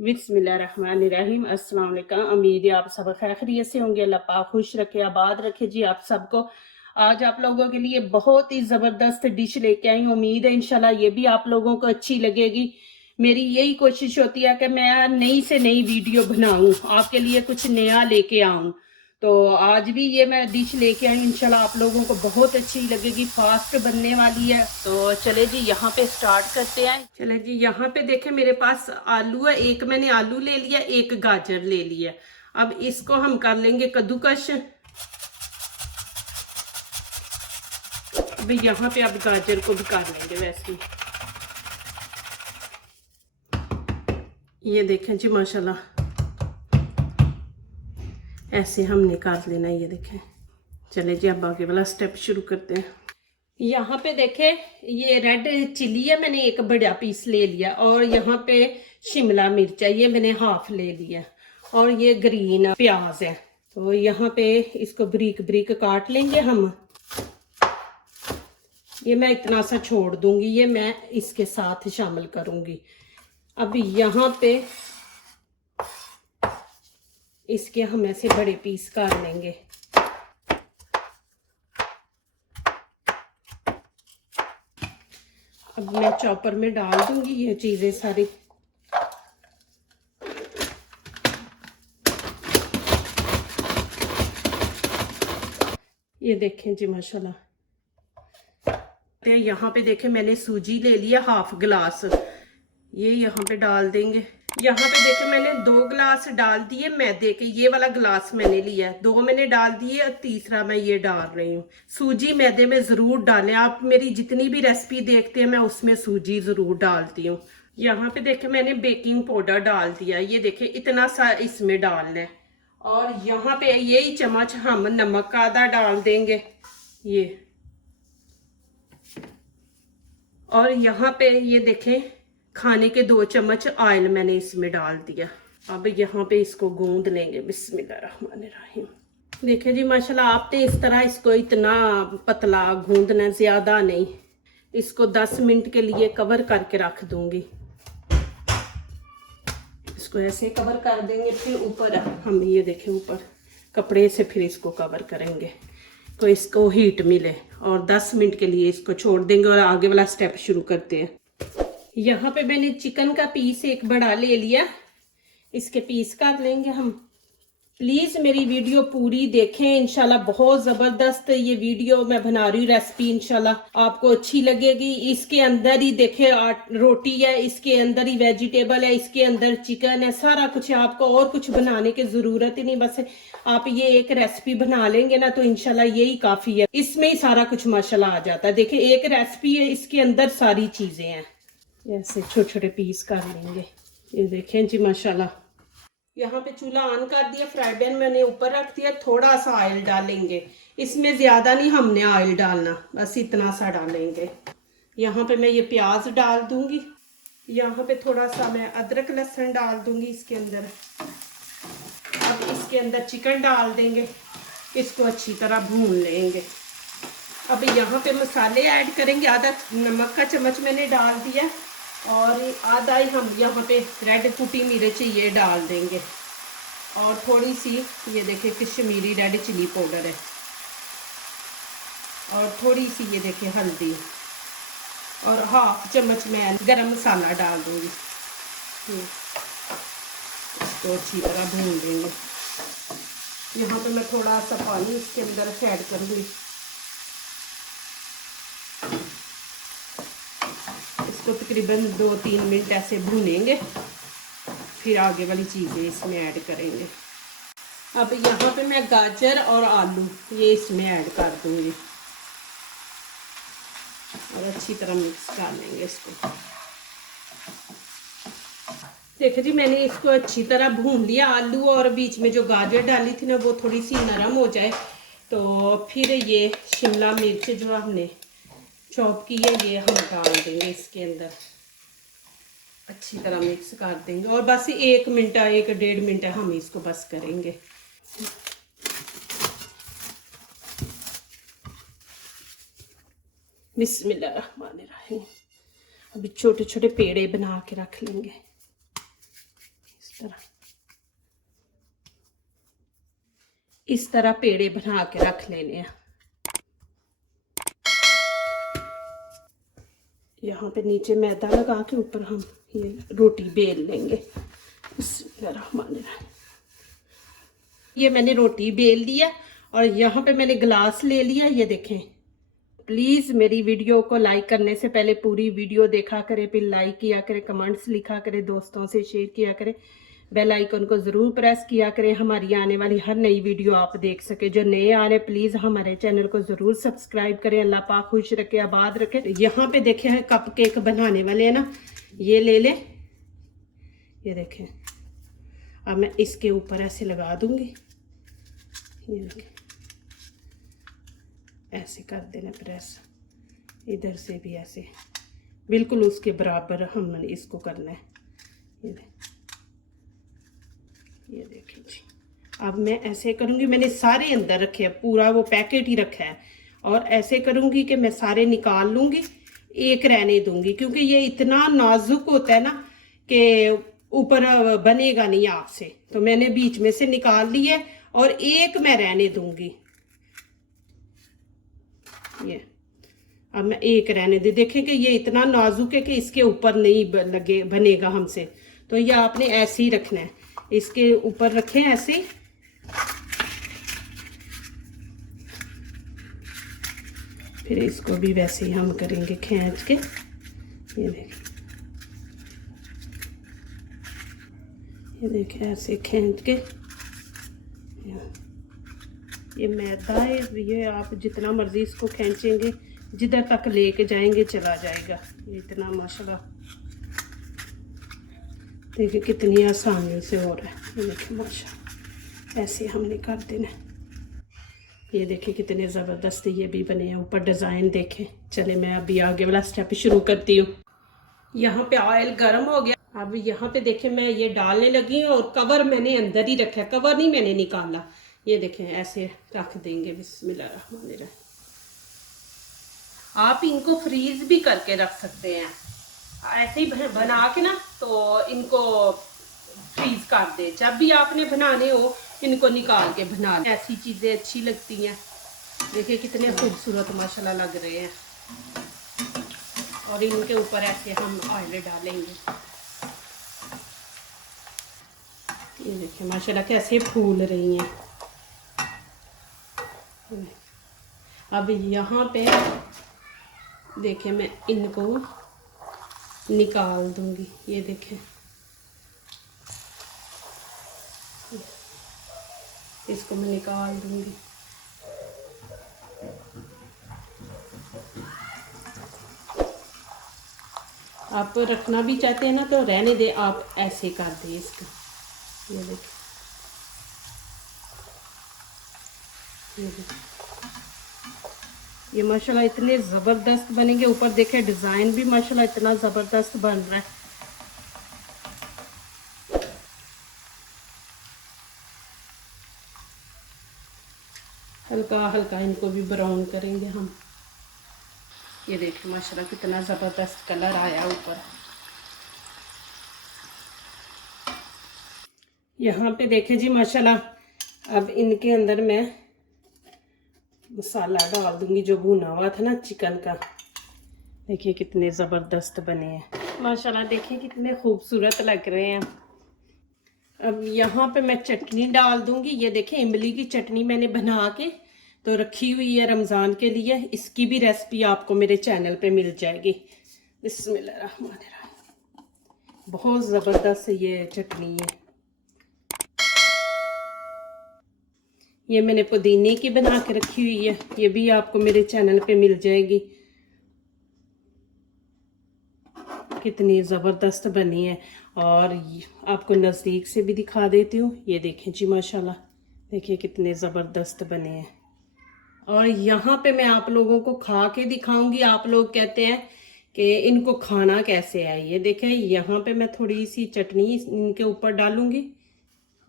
बिस्मिल्लाहिर्रहमानिर्रहीम। अस्सलाम वालेकुम। उम्मीद है आप सब खैरियत से होंगे। अल्लाह पाक खुश रखे, आबाद रखे जी आप सबको। आज आप लोगों के लिए बहुत ही ज़बरदस्त डिश लेके आई हूँ। उम्मीद है इंशाल्लाह ये भी आप लोगों को अच्छी लगेगी। मेरी यही कोशिश होती है कि मैं नई से नई वीडियो बनाऊं, आपके लिए कुछ नया लेके आऊं। तो आज भी ये मैं डिश लेके आई, इंशाल्लाह आप लोगों को बहुत अच्छी लगेगी। फास्ट बनने वाली है। तो चले जी यहाँ पे स्टार्ट करते हैं। चले जी यहाँ पे देखें मेरे पास आलू है, एक मैंने आलू ले लिया, एक गाजर ले लिया। अब इसको हम कर लेंगे कद्दूकश। अभी यहाँ पे अब गाजर को भी कर लेंगे वैसे। ये देखें जी माशाल्लाह ऐसे हमने काट लेना है, ये देखें। चले जी अब आगे वाला स्टेप शुरू करते हैं। यहाँ पे देखें ये रेड चिली है, मैंने एक बड़ा पीस ले लिया। और यहाँ पे शिमला मिर्च है, ये मैंने हाफ ले लिया। और ये ग्रीन प्याज है। तो यहाँ पे इसको ब्रीक ब्रीक काट लेंगे हम। ये मैं इतना सा छोड़ दूंगी, ये मैं इसके साथ शामिल करूंगी। अब यहाँ पे इसके हम ऐसे बड़े पीस कर लेंगे। अब मैं चॉपर में डाल दूंगी ये चीजें सारी। ये देखें जी माशाल्लाह। यहाँ पे देखें मैंने सूजी ले लिया हाफ गिलास, ये यहाँ पे डाल देंगे। यहाँ पे देखें मैंने 2 गिलास डाल दिए मैदे के, ये वाला गिलास मैंने लिया, 2 मैंने डाल दिए और तीसरा मैं ये डाल रही हूँ। सूजी मैदे में जरूर डालें, आप मेरी जितनी भी रेसिपी देखते हैं मैं उसमें सूजी जरूर डालती हूँ। यहाँ पे देखें मैंने बेकिंग पाउडर डाल दिया, ये देखें इतना सा इसमें डालना है। और यहाँ पे यही चम्मच हम नमक का आधा डाल देंगे ये। और यहाँ पे ये देखें खाने के 2 चम्मच ऑयल मैंने इसमें डाल दिया। अब यहाँ पे इसको गूंद लेंगे। बिस्मिल्लाहिर्रहमानिर्रहीम। देखें जी माशाल्लाह आपने इस तरह इसको इतना पतला गूंदना, ज्यादा नहीं। इसको 10 मिनट के लिए कवर करके रख दूंगी। इसको ऐसे कवर कर देंगे, फिर ऊपर हम ये देखें ऊपर कपड़े से फिर इसको कवर करेंगे तो इसको हीट मिले। और 10 मिनट के लिए इसको छोड़ देंगे और आगे वाला स्टेप शुरू करते हैं। यहाँ पे मैंने चिकन का पीस एक बड़ा ले लिया, इसके पीस कर लेंगे हम। प्लीज मेरी वीडियो पूरी देखें, इंशाल्लाह बहुत जबरदस्त ये वीडियो मैं बना रही हूँ। रेसिपी इंशाल्लाह आपको अच्छी लगेगी। इसके अंदर ही देखे रोटी है, इसके अंदर ही वेजिटेबल है, इसके अंदर चिकन है, सारा कुछ है। आपको और कुछ बनाने की जरूरत ही नहीं, बस आप ये एक रेसिपी बना लेंगे ना तो इंशाल्लाह यही काफी है। इसमें ही सारा कुछ माशाल्लाह आ जाता है। देखिए एक रेसिपी है, इसके अंदर सारी चीजें हैं। ऐसे छोटे छोटे पीस कर लेंगे। ये देखें जी माशाल्लाह। यहाँ पे चूल्हा ऑन कर दिया, फ्राई पैन मैंने ऊपर रख दिया। थोड़ा सा ऑयल डालेंगे, इसमें ज्यादा नहीं हमने ऑयल डालना, बस इतना सा डालेंगे। यहाँ पे मैं ये प्याज डाल दूंगी। यहाँ पे थोड़ा सा मैं अदरक लहसुन डाल दूंगी इसके अंदर। अब इसके अंदर चिकन डाल देंगे, इसको अच्छी तरह भून लेंगे। अब यहाँ पे मसाले ऐड करेंगे। आधा नमक का चम्मच मैंने डाल दिया और आधा ही हम यहाँ पे रेड कुटी मिर्च ये डाल देंगे। और थोड़ी सी ये देखिए कश्मीरी रेड चिली पाउडर है। और थोड़ी सी ये देखिए हल्दी। और हाफ चम्मच मैं गरम मसाला डाल दूंगी। इसको अच्छी तरह भून देंगे। यहाँ पे मैं थोड़ा सा पानी इसके अंदर ऐड करूँगी। इसको तकरीबन 2-3 मिनट ऐसे भूनेंगे, फिर आगे वाली चीज़ें इसमें ऐड करेंगे। अब यहाँ पे मैं गाजर और आलू ये इसमें ऐड कर दूंगी और अच्छी तरह मिक्स कर लेंगे इसको। देखो जी मैंने इसको अच्छी तरह भून लिया। आलू और बीच में जो गाजर डाली थी ना वो थोड़ी सी नरम हो जाए तो फिर ये शिमला मिर्च जो हमने चॉप की है ये हम डाल देंगे इसके अंदर। अच्छी तरह मिक्स कर देंगे और बस 1 मिनट 1-1.5 मिनट हम इसको बस करेंगे। बिस्मिल्लाहिर्रहमानिर्रहीम। अभी छोटे छोटे पेड़े बना के रख लेंगे। इस तरह पेड़े बना के रख लेने हैं। यहाँ पे नीचे मैदा लगा के ऊपर हम ये रोटी बेल लेंगे। बिस्मिल्लाहिर्रहमानिर्रहीम। ये मैंने रोटी बेल लिया और यहाँ पे मैंने गिलास ले लिया। ये देखें, प्लीज़ मेरी वीडियो को लाइक करने से पहले पूरी वीडियो देखा करें, फिर लाइक किया करें, कमेंट्स लिखा करें, दोस्तों से शेयर किया करें, बेल आइकन को ज़रूर प्रेस किया करें, हमारी आने वाली हर नई वीडियो आप देख सके। जो नए आ रहे प्लीज़ हमारे चैनल को ज़रूर सब्सक्राइब करें। अल्लाह पाक खुश रखे, आबाद रखे। यहाँ पे देखे हैं कप केक बनाने वाले हैं ना, ये ले लें। ये देखें, अब मैं इसके ऊपर ऐसे लगा दूंगी। ये देखें, ऐसे कर देना प्रेस, इधर से भी ऐसे बिल्कुल उसके बराबर हमने इसको करना है। ये देखें जी, अब मैं ऐसे करूँगी। मैंने सारे अंदर रखे हैं, पूरा वो पैकेट ही रखा है, और ऐसे करूँगी कि मैं सारे निकाल लूँगी, एक रहने दूँगी, क्योंकि ये इतना नाजुक होता है ना कि ऊपर बनेगा नहीं आग से। तो मैंने बीच में से निकाल लिया और एक मैं रहने दूँगी। ये अब मैं एक रहने दे। देखें कि ये इतना नाजुक है कि इसके ऊपर नहीं लगे बनेगा हमसे, तो ये आपने ऐसे ही रखना है, इसके ऊपर रखें ऐसे। फिर इसको भी वैसे ही हम करेंगे खींच के। ये देखिए, ये देखिए ऐसे खींच के। ये मैदा है, ये आप जितना मर्जी इसको खींचेंगे, जिधर तक लेके जाएंगे चला जाएगा। ये इतना माशाल्लाह देखिए कितनी आसानी से हो रहा है। ये देखिए माशाल्लाह, ऐसे हमने कर देना। ये देखिए कितने ज़बरदस्त ये भी बने हैं, ऊपर डिज़ाइन देखें। चले मैं अभी आगे वाला स्टेप शुरू करती हूँ। यहाँ पे ऑयल गर्म हो गया। अब यहाँ पे देखें मैं ये डालने लगी हूँ, और कवर मैंने अंदर ही रखा है, कवर नहीं मैंने निकाला। ये देखें ऐसे रख देंगे। बिस्मिल्लाहिर्रहमानिर्रहीम। आप इनको फ्रीज भी करके रख सकते हैं, ऐसे ही बना के ना, तो इनको फ्रीज कर दे। जब भी आपने बनाने हो इनको निकाल के बना ले। ऐसी चीज़ें अच्छी लगती हैं। देखिए कितने खूबसूरत माशाल्लाह लग रहे हैं। और इनके ऊपर ऐसे हम ऑयल डालेंगे। ये देखिए माशाल्लाह कैसे फूल रही हैं। अब यहाँ पे देखिए मैं इनको निकाल दूंगी। ये देखें, इसको मैं निकाल दूंगी। आप रखना भी चाहते हैं ना तो रहने दे, आप ऐसे कर दे इसको। ये देखिए, ये माशाल्लाह इतने ज़बरदस्त बनेंगे। ऊपर देखें डिज़ाइन भी माशाल्लाह इतना ज़बरदस्त बन रहा है। हल्का हल्का इनको भी ब्राउन करेंगे हम। ये देखिए माशाल्लाह कितना ज़बरदस्त कलर आया ऊपर। यहाँ पे देखें जी माशाल्लाह, अब इनके अंदर मैं मसाला डाल दूंगी जो भुना हुआ था ना चिकन का। देखिए कितने ज़बरदस्त बने हैं माशाल्लाह, देखिए कितने खूबसूरत लग रहे हैं। अब यहाँ पे मैं चटनी डाल दूंगी। ये देखें इमली की चटनी मैंने बना के तो रखी हुई है रमज़ान के लिए। इसकी भी रेसिपी आपको मेरे चैनल पे मिल जाएगी। बिस्मिल्लाहिर्रहमानिर्रहीम। बहुत ज़बरदस्त ये चटनी है। ये मैंने पुदीने की बना के रखी हुई है, ये भी आपको मेरे चैनल पे मिल जाएगी। कितनी ज़बरदस्त बनी है। और आपको नज़दीक से भी दिखा देती हूँ। ये देखें जी माशाल्लाह, देखिए कितने ज़बरदस्त बने हैं। और यहाँ पे मैं आप लोगों को खा के दिखाऊंगी। आप लोग कहते हैं कि इनको खाना कैसे है। ये देखें यहाँ पे मैं थोड़ी सी चटनी इनके ऊपर डालूंगी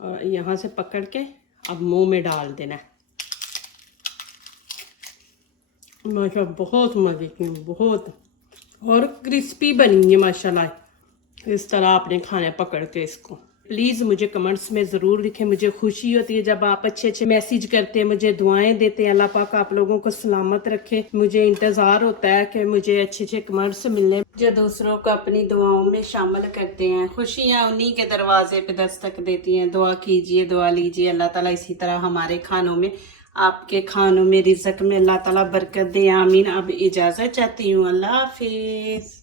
और यहाँ से पकड़ के अब मुंह में डाल देना है। माशाल्लाह बहुत मज़े की, बहुत और क्रिस्पी बनी है माशाल्लाह। इस तरह आपने खाना पकड़ के इसको। प्लीज़ मुझे कमेंट्स में ज़रूर लिखें। मुझे खुशी होती है जब आप अच्छे अच्छे मैसेज करते हैं, मुझे दुआएं देते हैं। अल्लाह पाक आप लोगों को सलामत रखे। मुझे इंतज़ार होता है कि मुझे अच्छे अच्छे कमेंट्स मिलने जो दूसरों को अपनी दुआओं में शामिल करते हैं। खुशियाँ उन्हीं के दरवाजे पे दस्तक देती हैं। दुआ कीजिए, दुआ लीजिए। अल्लाह ताला इसी तरह हमारे खानों में, आपके खानों में, रिज़्क में अल्लाह ताला बरकत दे। आमीन। अब इजाज़त चाहती हूँ। अल्लाह हाफिज़।